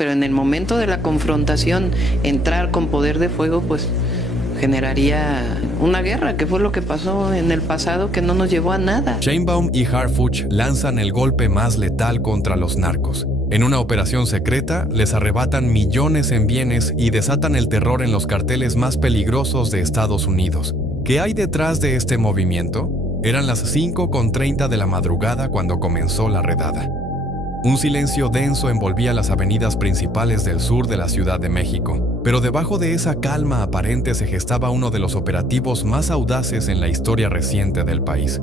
pero en el momento de la confrontación, entrar con poder de fuego, pues generaría una guerra, que fue lo que pasó en el pasado, que no nos llevó a nada. Sheinbaum y Harfuch lanzan el golpe más letal contra los narcos. En una operación secreta, les arrebatan millones en bienes y desatan el terror en los carteles más peligrosos de Estados Unidos. ¿Qué hay detrás de este movimiento? Eran las 5:30 de la madrugada cuando comenzó la redada. Un silencio denso envolvía las avenidas principales del sur de la Ciudad de México, pero debajo de esa calma aparente se gestaba uno de los operativos más audaces en la historia reciente del país.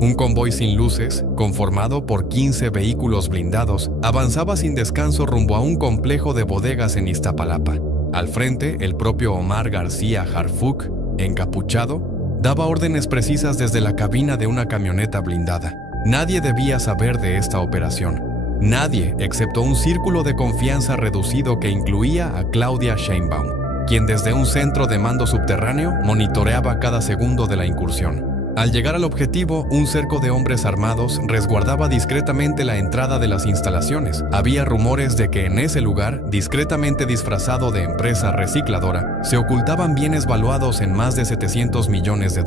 Un convoy sin luces, conformado por 15 vehículos blindados, avanzaba sin descanso rumbo a un complejo de bodegas en Iztapalapa. Al frente, el propio Omar García Harfuch, encapuchado, daba órdenes precisas desde la cabina de una camioneta blindada. Nadie debía saber de esta operación. Nadie, excepto un círculo de confianza reducido que incluía a Claudia Sheinbaum, quien desde un centro de mando subterráneo monitoreaba cada segundo de la incursión. Al llegar al objetivo, un cerco de hombres armados resguardaba discretamente la entrada de las instalaciones. Había rumores de que en ese lugar, discretamente disfrazado de empresa recicladora, se ocultaban bienes valuados en más de $700 millones.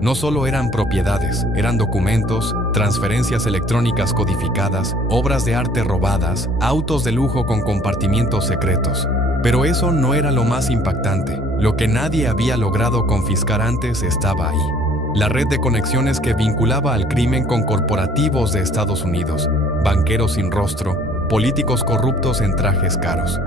No solo eran propiedades, eran documentos, transferencias electrónicas codificadas, obras de arte robadas, autos de lujo con compartimientos secretos. Pero eso no era lo más impactante. Lo que nadie había logrado confiscar antes estaba ahí. La red de conexiones que vinculaba al crimen con corporativos de Estados Unidos, banqueros sin rostro, políticos corruptos en trajes caros.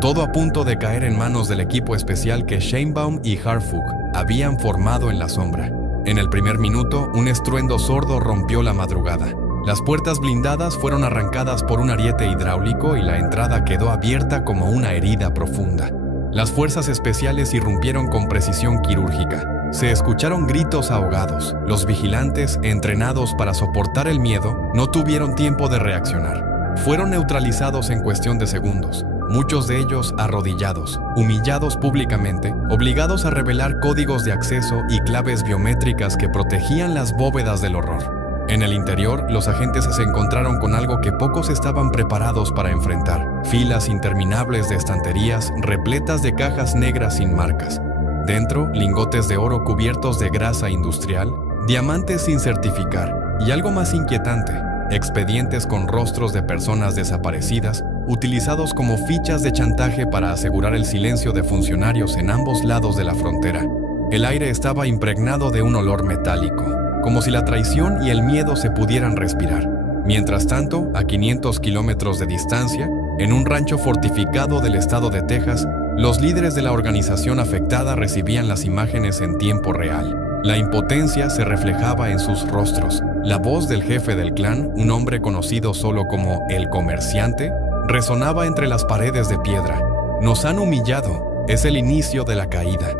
Todo a punto de caer en manos del equipo especial que Sheinbaum y Harfuch habían formado en la sombra. En el primer minuto, un estruendo sordo rompió la madrugada. Las puertas blindadas fueron arrancadas por un ariete hidráulico y la entrada quedó abierta como una herida profunda. Las fuerzas especiales irrumpieron con precisión quirúrgica. Se escucharon gritos ahogados. Los vigilantes, entrenados para soportar el miedo, no tuvieron tiempo de reaccionar. Fueron neutralizados en cuestión de segundos, muchos de ellos arrodillados, humillados públicamente, obligados a revelar códigos de acceso y claves biométricas que protegían las bóvedas del horror. En el interior, los agentes se encontraron con algo que pocos estaban preparados para enfrentar: filas interminables de estanterías repletas de cajas negras sin marcas. Dentro, lingotes de oro cubiertos de grasa industrial, diamantes sin certificar y algo más inquietante, expedientes con rostros de personas desaparecidas, utilizados como fichas de chantaje para asegurar el silencio de funcionarios en ambos lados de la frontera. El aire estaba impregnado de un olor metálico, como si la traición y el miedo se pudieran respirar. Mientras tanto, a 500 kilómetros de distancia, en un rancho fortificado del estado de Texas, los líderes de la organización afectada recibían las imágenes en tiempo real. La impotencia se reflejaba en sus rostros. La voz del jefe del clan, un hombre conocido solo como el comerciante, resonaba entre las paredes de piedra. Nos han humillado. Es el inicio de la caída.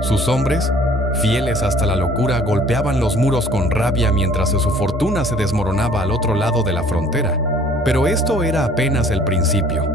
Sus hombres, fieles hasta la locura, golpeaban los muros con rabia mientras su fortuna se desmoronaba al otro lado de la frontera. Pero esto era apenas el principio.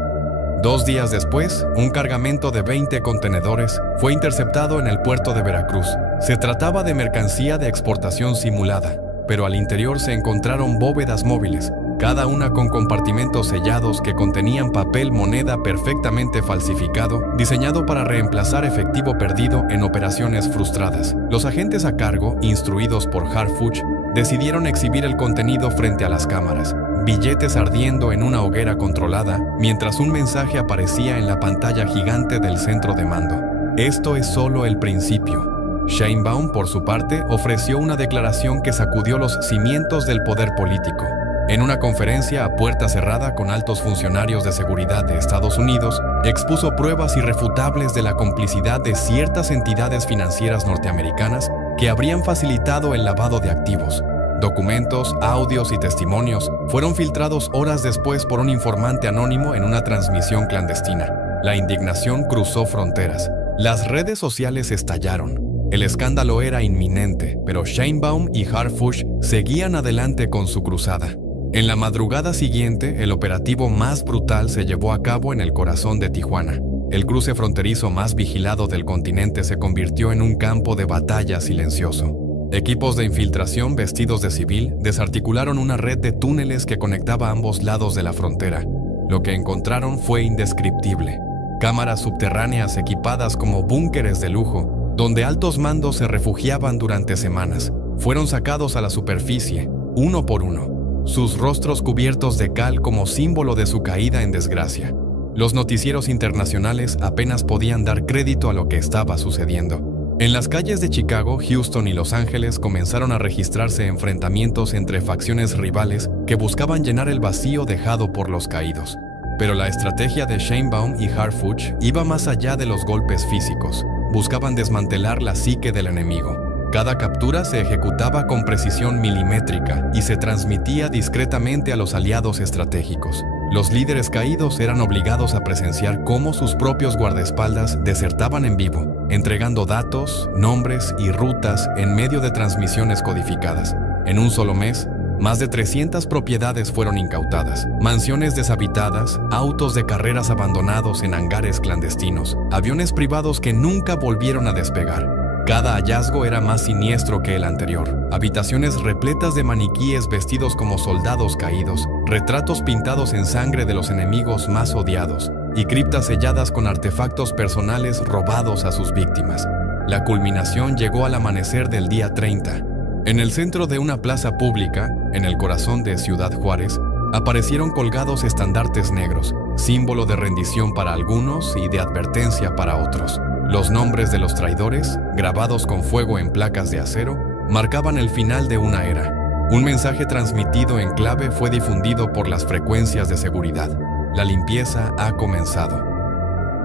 2 días después, un cargamento de 20 contenedores fue interceptado en el puerto de Veracruz. Se trataba de mercancía de exportación simulada, pero al interior se encontraron bóvedas móviles, cada una con compartimentos sellados que contenían papel moneda perfectamente falsificado, diseñado para reemplazar efectivo perdido en operaciones frustradas. Los agentes a cargo, instruidos por Harfuch, decidieron exhibir el contenido frente a las cámaras, billetes ardiendo en una hoguera controlada, mientras un mensaje aparecía en la pantalla gigante del centro de mando. Esto es solo el principio. Sheinbaum, por su parte, ofreció una declaración que sacudió los cimientos del poder político. En una conferencia a puerta cerrada con altos funcionarios de seguridad de Estados Unidos, expuso pruebas irrefutables de la complicidad de ciertas entidades financieras norteamericanas que habrían facilitado el lavado de activos. Documentos, audios y testimonios fueron filtrados horas después por un informante anónimo en una transmisión clandestina. La indignación cruzó fronteras. Las redes sociales estallaron. El escándalo era inminente, pero Sheinbaum y Harfuch seguían adelante con su cruzada. En la madrugada siguiente, el operativo más brutal se llevó a cabo en el corazón de Tijuana. El cruce fronterizo más vigilado del continente se convirtió en un campo de batalla silencioso. Equipos de infiltración vestidos de civil desarticularon una red de túneles que conectaba ambos lados de la frontera. Lo que encontraron fue indescriptible. Cámaras subterráneas equipadas como búnkeres de lujo, donde altos mandos se refugiaban durante semanas, fueron sacados a la superficie, uno por uno, sus rostros cubiertos de cal como símbolo de su caída en desgracia. Los noticieros internacionales apenas podían dar crédito a lo que estaba sucediendo. En las calles de Chicago, Houston y Los Ángeles comenzaron a registrarse enfrentamientos entre facciones rivales que buscaban llenar el vacío dejado por los caídos. Pero la estrategia de Sheinbaum y Harfuch iba más allá de los golpes físicos. Buscaban desmantelar la psique del enemigo. Cada captura se ejecutaba con precisión milimétrica y se transmitía discretamente a los aliados estratégicos. Los líderes caídos eran obligados a presenciar cómo sus propios guardaespaldas desertaban en vivo, entregando datos, nombres y rutas en medio de transmisiones codificadas. En un solo mes, más de 300 propiedades fueron incautadas, mansiones deshabitadas, autos de carreras abandonados en hangares clandestinos, aviones privados que nunca volvieron a despegar. Cada hallazgo era más siniestro que el anterior. Habitaciones repletas de maniquíes vestidos como soldados caídos, retratos pintados en sangre de los enemigos más odiados, y criptas selladas con artefactos personales robados a sus víctimas. La culminación llegó al amanecer del día 30. En el centro de una plaza pública, en el corazón de Ciudad Juárez, aparecieron colgados estandartes negros, símbolo de rendición para algunos y de advertencia para otros. Los nombres de los traidores, grabados con fuego en placas de acero, marcaban el final de una era. Un mensaje transmitido en clave fue difundido por las frecuencias de seguridad. La limpieza ha comenzado.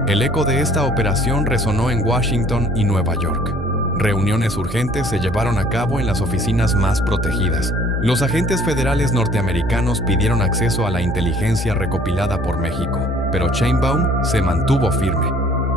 El eco de esta operación resonó en Washington y Nueva York. Reuniones urgentes se llevaron a cabo en las oficinas más protegidas. Los agentes federales norteamericanos pidieron acceso a la inteligencia recopilada por México, pero Sheinbaum se mantuvo firme.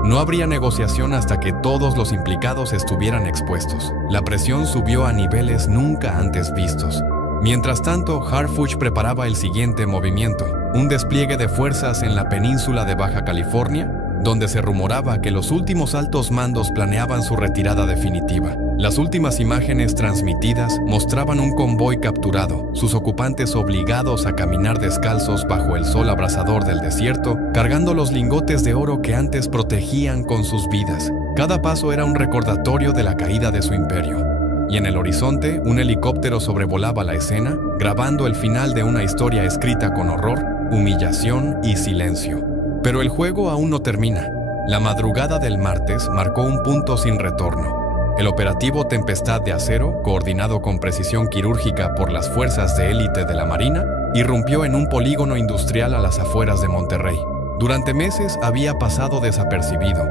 No habría negociación hasta que todos los implicados estuvieran expuestos. La presión subió a niveles nunca antes vistos. Mientras tanto, Harfuch preparaba el siguiente movimiento, un despliegue de fuerzas en la península de Baja California, donde se rumoraba que los últimos altos mandos planeaban su retirada definitiva. Las últimas imágenes transmitidas mostraban un convoy capturado, sus ocupantes obligados a caminar descalzos bajo el sol abrasador del desierto, cargando los lingotes de oro que antes protegían con sus vidas. Cada paso era un recordatorio de la caída de su imperio. Y en el horizonte, un helicóptero sobrevolaba la escena, grabando el final de una historia escrita con horror, humillación y silencio. Pero el juego aún no termina. La madrugada del martes marcó un punto sin retorno. El operativo Tempestad de Acero, coordinado con precisión quirúrgica por las fuerzas de élite de la Marina, irrumpió en un polígono industrial a las afueras de Monterrey. Durante meses había pasado desapercibido,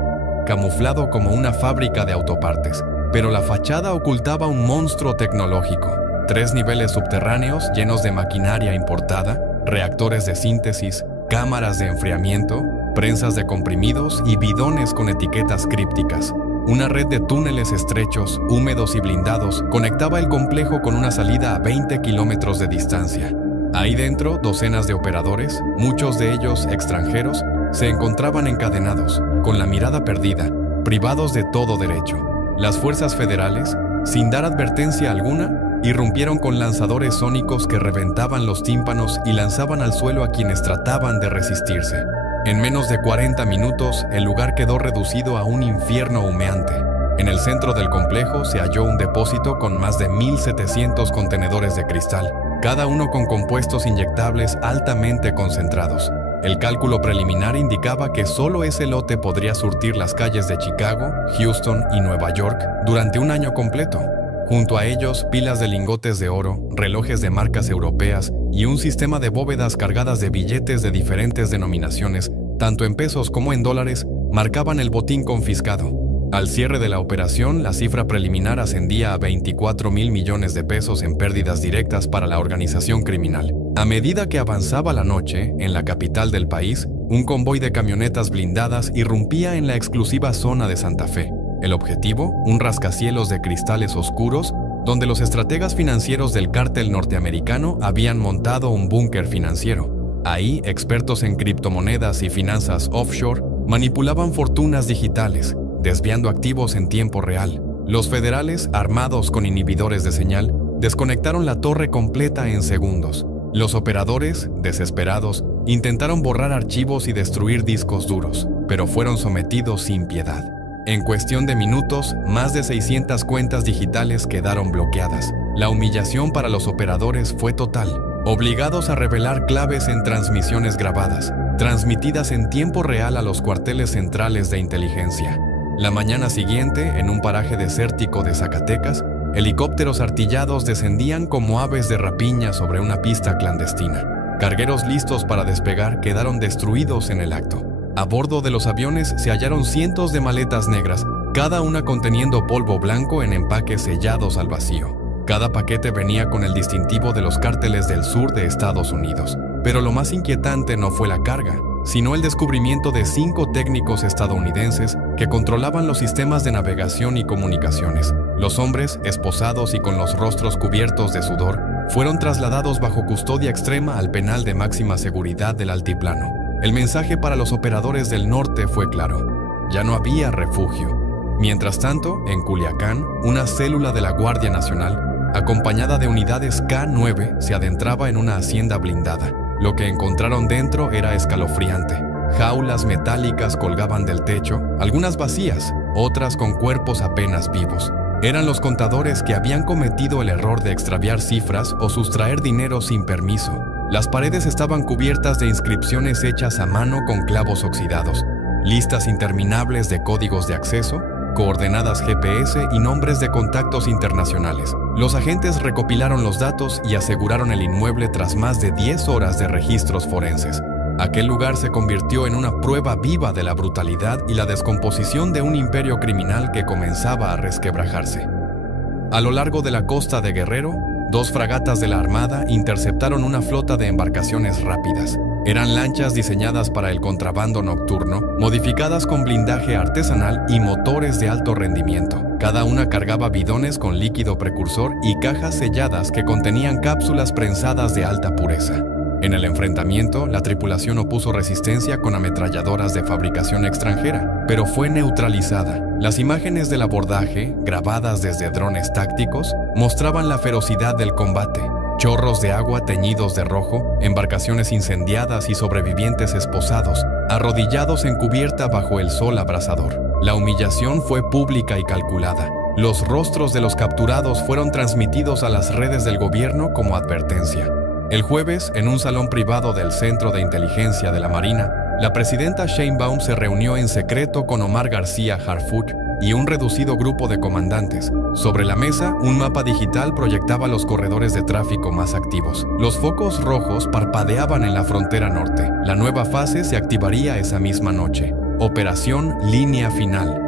camuflado como una fábrica de autopartes, pero la fachada ocultaba un monstruo tecnológico. 3 niveles subterráneos llenos de maquinaria importada, reactores de síntesis, cámaras de enfriamiento, prensas de comprimidos y bidones con etiquetas crípticas. Una red de túneles estrechos, húmedos y blindados conectaba el complejo con una salida a 20 kilómetros de distancia. Ahí dentro, docenas de operadores, muchos de ellos extranjeros, se encontraban encadenados, con la mirada perdida, privados de todo derecho. Las fuerzas federales, sin dar advertencia alguna, irrumpieron con lanzadores sónicos que reventaban los tímpanos y lanzaban al suelo a quienes trataban de resistirse. En menos de 40 minutos, el lugar quedó reducido a un infierno humeante. En el centro del complejo se halló un depósito con más de 1,700 contenedores de cristal, cada uno con compuestos inyectables altamente concentrados. El cálculo preliminar indicaba que solo ese lote podría surtir las calles de Chicago, Houston y Nueva York durante un año completo. Junto a ellos, pilas de lingotes de oro, relojes de marcas europeas y un sistema de bóvedas cargadas de billetes de diferentes denominaciones, tanto en pesos como en dólares, marcaban el botín confiscado. Al cierre de la operación, la cifra preliminar ascendía a 24,000 millones de pesos en pérdidas directas para la organización criminal. A medida que avanzaba la noche, en la capital del país, un convoy de camionetas blindadas irrumpía en la exclusiva zona de Santa Fe. El objetivo, un rascacielos de cristales oscuros, donde los estrategas financieros del cártel norteamericano habían montado un búnker financiero. Ahí, expertos en criptomonedas y finanzas offshore manipulaban fortunas digitales, desviando activos en tiempo real. Los federales, armados con inhibidores de señal, desconectaron la torre completa en segundos. Los operadores, desesperados, Intentaron borrar archivos y destruir discos duros, pero fueron sometidos sin piedad. En cuestión de minutos, más de 600 cuentas digitales quedaron bloqueadas. La humillación para los operadores fue total, obligados a revelar claves en transmisiones grabadas, transmitidas en tiempo real a los cuarteles centrales de inteligencia. La mañana siguiente, en un paraje desértico de Zacatecas, helicópteros artillados descendían como aves de rapiña sobre una pista clandestina. Cargueros listos para despegar quedaron destruidos en el acto. A bordo de los aviones se hallaron cientos de maletas negras, cada una conteniendo polvo blanco en empaques sellados al vacío. Cada paquete venía con el distintivo de los cárteles del sur de Estados Unidos. Pero lo más inquietante no fue la carga, sino el descubrimiento de 5 técnicos estadounidenses que controlaban los sistemas de navegación y comunicaciones. Los hombres, esposados y con los rostros cubiertos de sudor, fueron trasladados bajo custodia extrema al penal de máxima seguridad del altiplano. El mensaje para los operadores del norte fue claro: ya no había refugio. Mientras tanto, en Culiacán, una célula de la Guardia Nacional, acompañada de unidades K-9, se adentraba en una hacienda blindada. Lo que encontraron dentro era escalofriante. Jaulas metálicas colgaban del techo, algunas vacías, otras con cuerpos apenas vivos. Eran los contadores que habían cometido el error de extraviar cifras o sustraer dinero sin permiso. Las paredes estaban cubiertas de inscripciones hechas a mano con clavos oxidados, listas interminables de códigos de acceso, coordenadas GPS y nombres de contactos internacionales. Los agentes recopilaron los datos y aseguraron el inmueble tras más de 10 horas de registros forenses. Aquel lugar se convirtió en una prueba viva de la brutalidad y la descomposición de un imperio criminal que comenzaba a resquebrajarse. A lo largo de la costa de Guerrero, 2 fragatas de la Armada interceptaron una flota de embarcaciones rápidas. Eran lanchas diseñadas para el contrabando nocturno, modificadas con blindaje artesanal y motores de alto rendimiento. Cada una cargaba bidones con líquido precursor y cajas selladas que contenían cápsulas prensadas de alta pureza. En el enfrentamiento, la tripulación opuso resistencia con ametralladoras de fabricación extranjera, pero fue neutralizada. Las imágenes del abordaje, grabadas desde drones tácticos, mostraban la ferocidad del combate. Chorros de agua teñidos de rojo, embarcaciones incendiadas y sobrevivientes esposados, arrodillados en cubierta bajo el sol abrasador. La humillación fue pública y calculada. Los rostros de los capturados fueron transmitidos a las redes del gobierno como advertencia. El jueves, en un salón privado del Centro de Inteligencia de la Marina, la presidenta Sheinbaum se reunió en secreto con Omar García Harfuch y un reducido grupo de comandantes. Sobre la mesa, un mapa digital proyectaba los corredores de tráfico más activos. Los focos rojos parpadeaban en la frontera norte. La nueva fase se activaría esa misma noche. Operación Línea Final.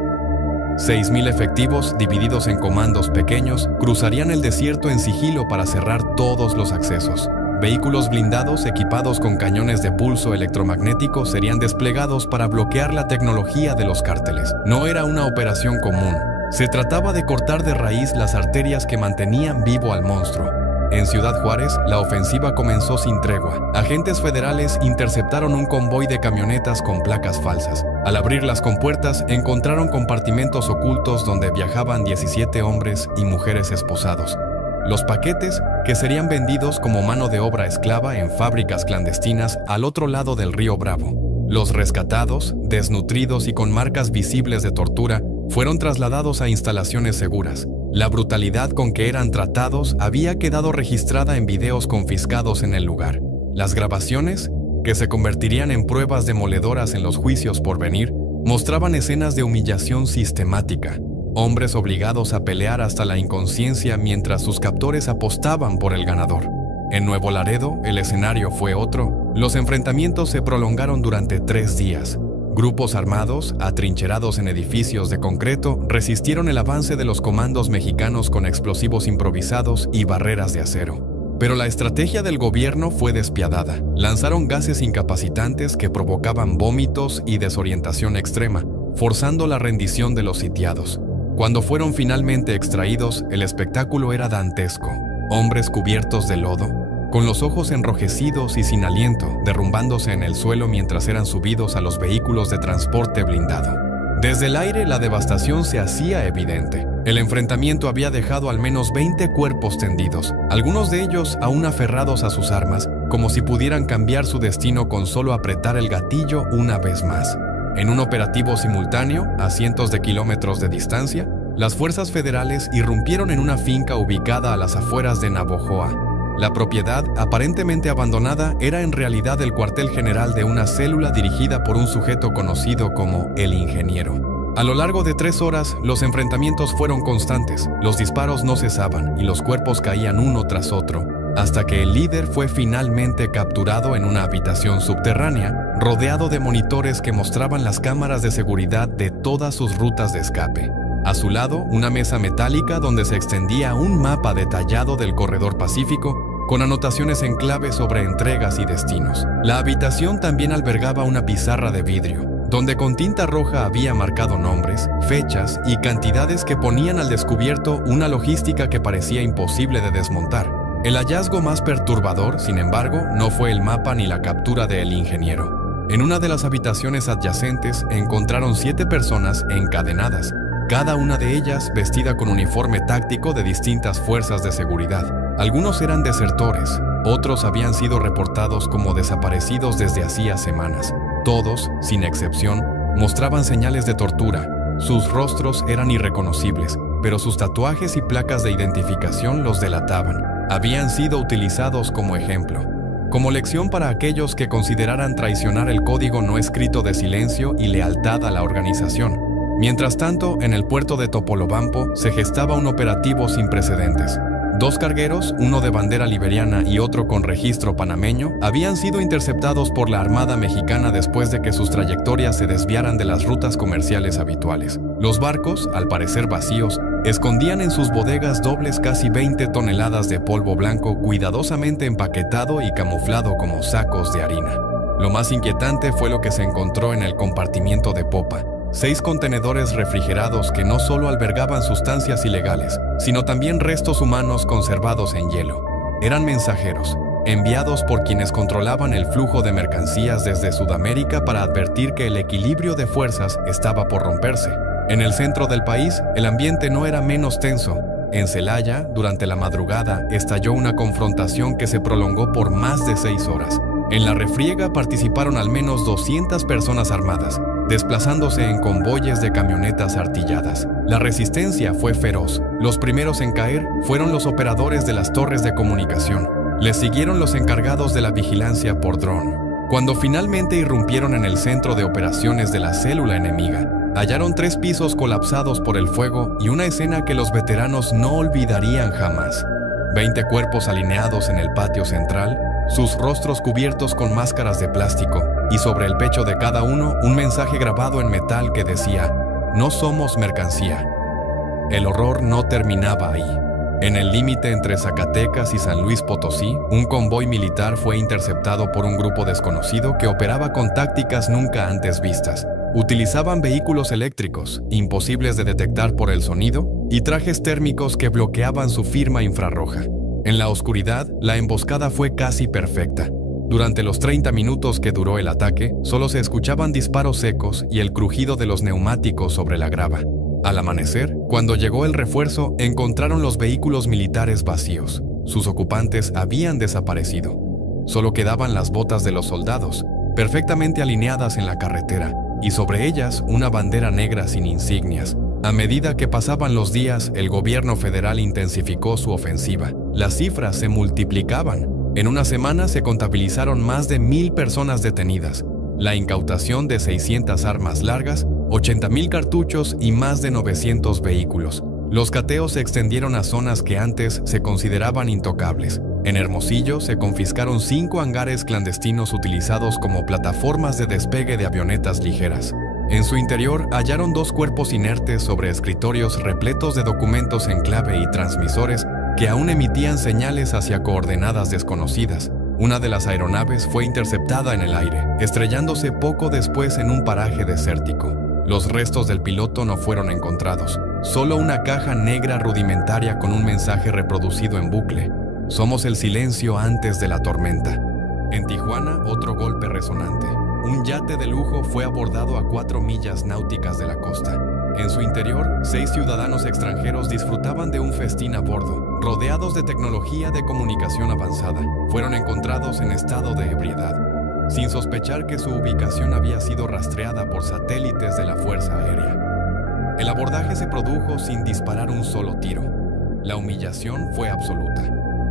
6.000 efectivos, divididos en comandos pequeños, cruzarían el desierto en sigilo para cerrar todos los accesos. Vehículos blindados equipados con cañones de pulso electromagnético serían desplegados para bloquear la tecnología de los cárteles. No era una operación común. Se trataba de cortar de raíz las arterias que mantenían vivo al monstruo. En Ciudad Juárez, la ofensiva comenzó sin tregua. Agentes federales interceptaron un convoy de camionetas con placas falsas. Al abrir las compuertas, encontraron compartimentos ocultos donde viajaban 17 hombres y mujeres esposados. Los paquetes, que serían vendidos como mano de obra esclava en fábricas clandestinas al otro lado del río Bravo. Los rescatados, desnutridos y con marcas visibles de tortura, fueron trasladados a instalaciones seguras. La brutalidad con que eran tratados había quedado registrada en videos confiscados en el lugar. Las grabaciones, que se convertirían en pruebas demoledoras en los juicios por venir, mostraban escenas de humillación sistemática. Hombres obligados a pelear hasta la inconsciencia mientras sus captores apostaban por el ganador. En Nuevo Laredo, el escenario fue otro. Los enfrentamientos se prolongaron durante 3 días. Grupos armados, atrincherados en edificios de concreto, resistieron el avance de los comandos mexicanos con explosivos improvisados y barreras de acero. Pero la estrategia del gobierno fue despiadada. Lanzaron gases incapacitantes que provocaban vómitos y desorientación extrema, forzando la rendición de los sitiados. Cuando fueron finalmente extraídos, el espectáculo era dantesco. Hombres cubiertos de lodo, con los ojos enrojecidos y sin aliento, derrumbándose en el suelo mientras eran subidos a los vehículos de transporte blindado. Desde el aire, la devastación se hacía evidente. El enfrentamiento había dejado al menos 20 cuerpos tendidos, algunos de ellos aún aferrados a sus armas, como si pudieran cambiar su destino con solo apretar el gatillo una vez más. En un operativo simultáneo, a cientos de kilómetros de distancia, las fuerzas federales irrumpieron en una finca ubicada a las afueras de Navojoa. La propiedad, aparentemente abandonada, era en realidad el cuartel general de una célula dirigida por un sujeto conocido como el Ingeniero. A lo largo de 3 horas, los enfrentamientos fueron constantes, los disparos no cesaban y los cuerpos caían uno tras otro, hasta que el líder fue finalmente capturado en una habitación subterránea, rodeado de monitores que mostraban las cámaras de seguridad de todas sus rutas de escape. A su lado, una mesa metálica donde se extendía un mapa detallado del corredor pacífico, con anotaciones en clave sobre entregas y destinos. La habitación también albergaba una pizarra de vidrio, donde con tinta roja había marcado nombres, fechas y cantidades que ponían al descubierto una logística que parecía imposible de desmontar. El hallazgo más perturbador, sin embargo, no fue el mapa ni la captura del Ingeniero. En una de las habitaciones adyacentes encontraron 7 personas encadenadas, cada una de ellas vestida con uniforme táctico de distintas fuerzas de seguridad. Algunos eran desertores, otros habían sido reportados como desaparecidos desde hacía semanas. Todos, sin excepción, mostraban señales de tortura. Sus rostros eran irreconocibles, pero sus tatuajes y placas de identificación los delataban. Habían sido utilizados como ejemplo, como lección para aquellos que consideraran traicionar el código no escrito de silencio y lealtad a la organización. Mientras tanto, en el puerto de Topolobampo se gestaba un operativo sin precedentes. 2 cargueros, uno de bandera liberiana y otro con registro panameño, habían sido interceptados por la Armada Mexicana después de que sus trayectorias se desviaran de las rutas comerciales habituales. Los barcos, al parecer vacíos, escondían en sus bodegas dobles casi 20 toneladas de polvo blanco cuidadosamente empaquetado y camuflado como sacos de harina. Lo más inquietante fue lo que se encontró en el compartimiento de popa. 6 contenedores refrigerados que no solo albergaban sustancias ilegales, sino también restos humanos conservados en hielo. Eran mensajeros, enviados por quienes controlaban el flujo de mercancías desde Sudamérica para advertir que el equilibrio de fuerzas estaba por romperse. En el centro del país, el ambiente no era menos tenso. En Celaya, durante la madrugada, estalló una confrontación que se prolongó por más de 6 horas. En la refriega participaron al menos 200 personas armadas, desplazándose en convoyes de camionetas artilladas. La resistencia fue feroz. Los primeros en caer fueron los operadores de las torres de comunicación. Les siguieron los encargados de la vigilancia por dron. Cuando finalmente irrumpieron en el centro de operaciones de la célula enemiga, hallaron 3 pisos colapsados por el fuego y una escena que los veteranos no olvidarían jamás. 20 cuerpos alineados en el patio central, sus rostros cubiertos con máscaras de plástico, y sobre el pecho de cada uno un mensaje grabado en metal que decía: "No somos mercancía". El horror no terminaba ahí. En el límite entre Zacatecas y San Luis Potosí, un convoy militar fue interceptado por un grupo desconocido que operaba con tácticas nunca antes vistas. Utilizaban vehículos eléctricos, imposibles de detectar por el sonido, y trajes térmicos que bloqueaban su firma infrarroja. En la oscuridad, la emboscada fue casi perfecta. Durante los 30 minutos que duró el ataque, solo se escuchaban disparos secos y el crujido de los neumáticos sobre la grava. Al amanecer, cuando llegó el refuerzo, encontraron los vehículos militares vacíos. Sus ocupantes habían desaparecido. Solo quedaban las botas de los soldados, perfectamente alineadas en la carretera, y sobre ellas una bandera negra sin insignias. A medida que pasaban los días, el gobierno federal intensificó su ofensiva. Las cifras se multiplicaban. En una semana se contabilizaron más de 1000 personas detenidas, la incautación de 600 armas largas, 80,000 cartuchos y más de 900 vehículos. Los cateos se extendieron a zonas que antes se consideraban intocables. En Hermosillo se confiscaron 5 hangares clandestinos utilizados como plataformas de despegue de avionetas ligeras. En su interior hallaron 2 cuerpos inertes sobre escritorios repletos de documentos en clave y transmisores que aún emitían señales hacia coordenadas desconocidas. Una de las aeronaves fue interceptada en el aire, estrellándose poco después en un paraje desértico. Los restos del piloto no fueron encontrados, solo una caja negra rudimentaria con un mensaje reproducido en bucle: "Somos el silencio antes de la tormenta". En Tijuana, otro golpe resonante. Un yate de lujo fue abordado a 4 millas náuticas de la costa. En su interior, 6 ciudadanos extranjeros disfrutaban de un festín a bordo, rodeados de tecnología de comunicación avanzada. Fueron encontrados en estado de ebriedad, sin sospechar que su ubicación había sido rastreada por satélites de la Fuerza Aérea. El abordaje se produjo sin disparar un solo tiro. La humillación fue absoluta.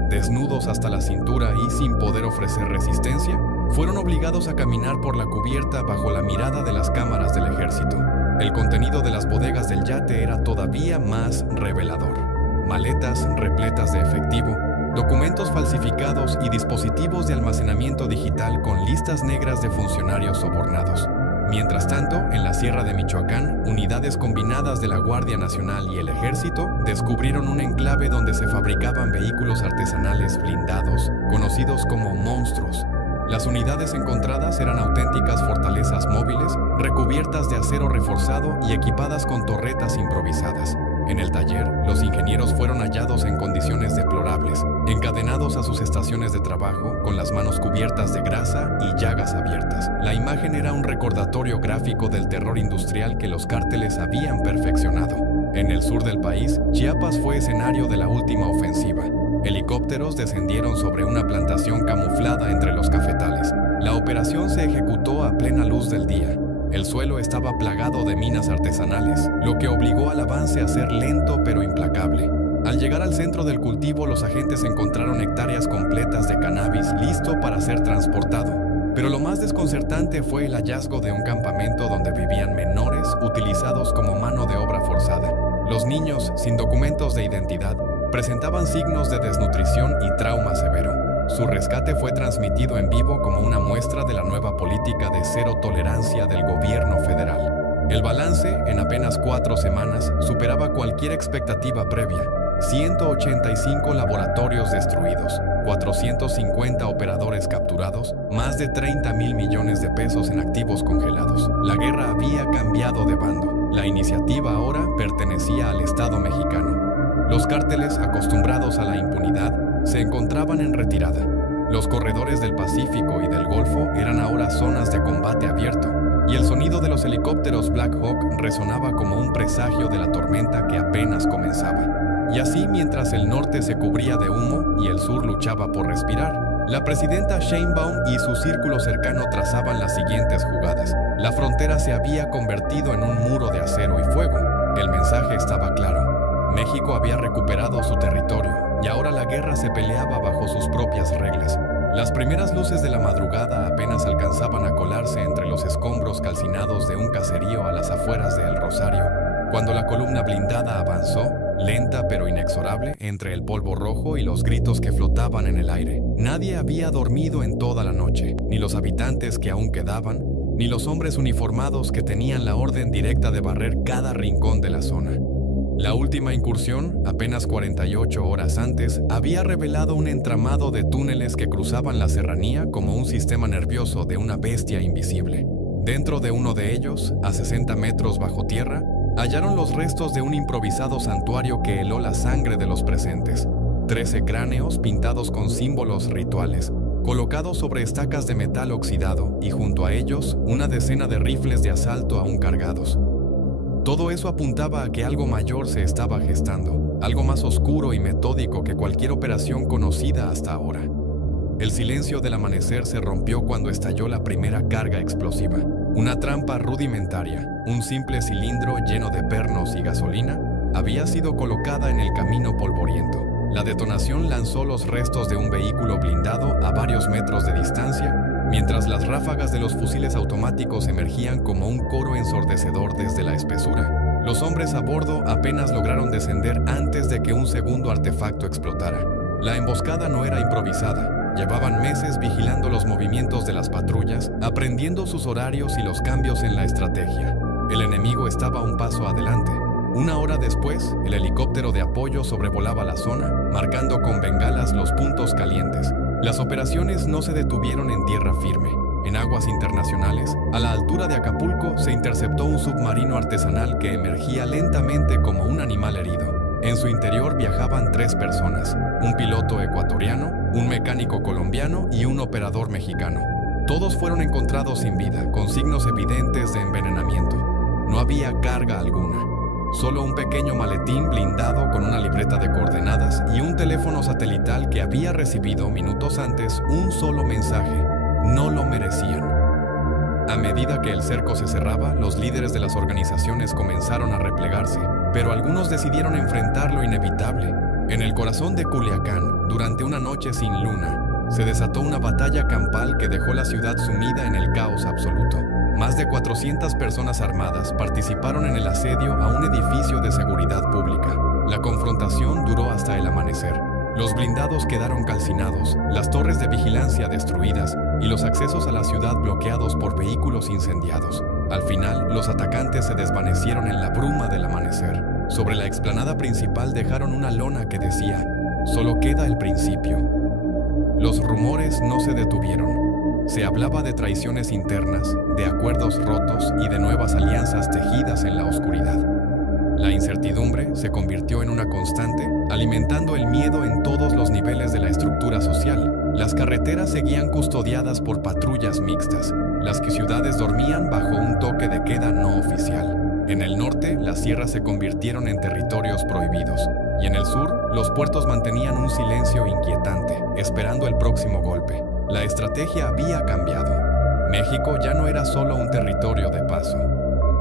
Desnudos hasta la cintura y sin poder ofrecer resistencia, fueron obligados a caminar por la cubierta bajo la mirada de las cámaras del ejército. El contenido de las bodegas del yate era todavía más revelador. Maletas repletas de efectivo, documentos falsificados y dispositivos de almacenamiento digital con listas negras de funcionarios sobornados. Mientras tanto, en la Sierra de Michoacán, unidades combinadas de la Guardia Nacional y el Ejército descubrieron un enclave donde se fabricaban vehículos artesanales blindados, conocidos como monstruos. Las unidades encontradas eran auténticas fortalezas móviles, recubiertas de acero reforzado y equipadas con torretas improvisadas. En el taller, los ingenieros fueron hallados en condiciones deplorables, encadenados a sus estaciones de trabajo, con las manos cubiertas de grasa y llagas abiertas. La imagen era un recordatorio gráfico del terror industrial que los cárteles habían perfeccionado. En el sur del país, Chiapas fue escenario de la última ofensiva. Helicópteros descendieron sobre una plantación camuflada entre los cafetales. La operación se ejecutó a plena luz del día. El suelo estaba plagado de minas artesanales, lo que obligó al avance a ser lento pero implacable. Al llegar al centro del cultivo, los agentes encontraron hectáreas completas de cannabis listo para ser transportado. Pero lo más desconcertante fue el hallazgo de un campamento donde vivían menores utilizados como mano de obra forzada. Los niños, sin documentos de identidad, presentaban signos de desnutrición y trauma severo. Su rescate fue transmitido en vivo como una muestra de la nueva política de cero tolerancia del gobierno federal. El balance, en apenas 4 semanas, superaba cualquier expectativa previa. 185 laboratorios destruidos, 450 operadores capturados, más de 30,000 millones de pesos en activos congelados. La guerra había cambiado de bando. La iniciativa ahora pertenecía al Estado mexicano. Los cárteles, acostumbrados a la impunidad, se encontraban en retirada. Los corredores del Pacífico y del Golfo eran ahora zonas de combate abierto, y el sonido de los helicópteros Black Hawk resonaba como un presagio de la tormenta que apenas comenzaba. Y así, mientras el norte se cubría de humo y el sur luchaba por respirar, la presidenta Sheinbaum y su círculo cercano trazaban las siguientes jugadas. La frontera se había convertido en un muro de acero y fuego. El mensaje estaba claro. México había recuperado su territorio y ahora la guerra se peleaba bajo sus propias reglas. Las primeras luces de la madrugada apenas alcanzaban a colarse entre los escombros calcinados de un caserío a las afueras de El Rosario, cuando la columna blindada avanzó, lenta pero inexorable, entre el polvo rojo y los gritos que flotaban en el aire. Nadie había dormido en toda la noche, ni los habitantes que aún quedaban, ni los hombres uniformados que tenían la orden directa de barrer cada rincón de la zona. La última incursión, apenas 48 horas antes, había revelado un entramado de túneles que cruzaban la serranía como un sistema nervioso de una bestia invisible. Dentro de uno de ellos, a 60 metros bajo tierra, hallaron los restos de un improvisado santuario que heló la sangre de los presentes. 13 cráneos pintados con símbolos rituales, colocados sobre estacas de metal oxidado, y junto a ellos, una decena de rifles de asalto aún cargados. Todo eso apuntaba a que algo mayor se estaba gestando, algo más oscuro y metódico que cualquier operación conocida hasta ahora. El silencio del amanecer se rompió cuando estalló la primera carga explosiva. Una trampa rudimentaria, un simple cilindro lleno de pernos y gasolina, había sido colocada en el camino polvoriento. La detonación lanzó los restos de un vehículo blindado a varios metros de distancia, mientras las ráfagas de los fusiles automáticos emergían como un coro ensordecedor desde la espesura. Los hombres a bordo apenas lograron descender antes de que un segundo artefacto explotara. La emboscada no era improvisada. Llevaban meses vigilando los movimientos de las patrullas, aprendiendo sus horarios y los cambios en la estrategia. El enemigo estaba un paso adelante. 1 hora después, el helicóptero de apoyo sobrevolaba la zona, marcando con bengalas los puntos calientes. Las operaciones no se detuvieron en tierra firme. En aguas internacionales, a la altura de Acapulco, se interceptó un submarino artesanal que emergía lentamente como un animal herido. En su interior viajaban 3 personas, un piloto ecuatoriano, un mecánico colombiano y un operador mexicano. Todos fueron encontrados sin vida, con signos evidentes de envenenamiento. No había carga alguna. Solo un pequeño maletín blindado con una libreta de coordenadas y un teléfono satelital que había recibido minutos antes un solo mensaje: no lo merecían. A medida que el cerco se cerraba, los líderes de las organizaciones comenzaron a replegarse, pero algunos decidieron enfrentar lo inevitable. En el corazón de Culiacán, durante una noche sin luna, se desató una batalla campal que dejó la ciudad sumida en el caos absoluto. Más de 400 personas armadas participaron en el asedio a un edificio de seguridad pública. La confrontación duró hasta el amanecer. Los blindados quedaron calcinados, las torres de vigilancia destruidas y los accesos a la ciudad bloqueados por vehículos incendiados. Al final, los atacantes se desvanecieron en la bruma del amanecer. Sobre la explanada principal dejaron una lona que decía: solo queda el principio. Los rumores no se detuvieron. Se hablaba de traiciones internas, de acuerdos rotos y de nuevas alianzas tejidas en la oscuridad. La incertidumbre se convirtió en una constante, alimentando el miedo en todos los niveles de la estructura social. Las carreteras seguían custodiadas por patrullas mixtas. Las ciudades dormían bajo un toque de queda no oficial. En el norte, las sierras se convirtieron en territorios prohibidos. Y en el sur, los puertos mantenían un silencio inquietante, esperando el próximo golpe. La estrategia había cambiado. México ya no era solo un territorio de paso.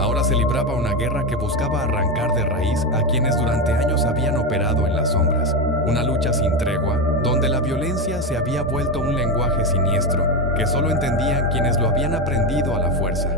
Ahora se libraba una guerra que buscaba arrancar de raíz a quienes durante años habían operado en las sombras. Una lucha sin tregua, donde la violencia se había vuelto un lenguaje siniestro, que solo entendían quienes lo habían aprendido a la fuerza.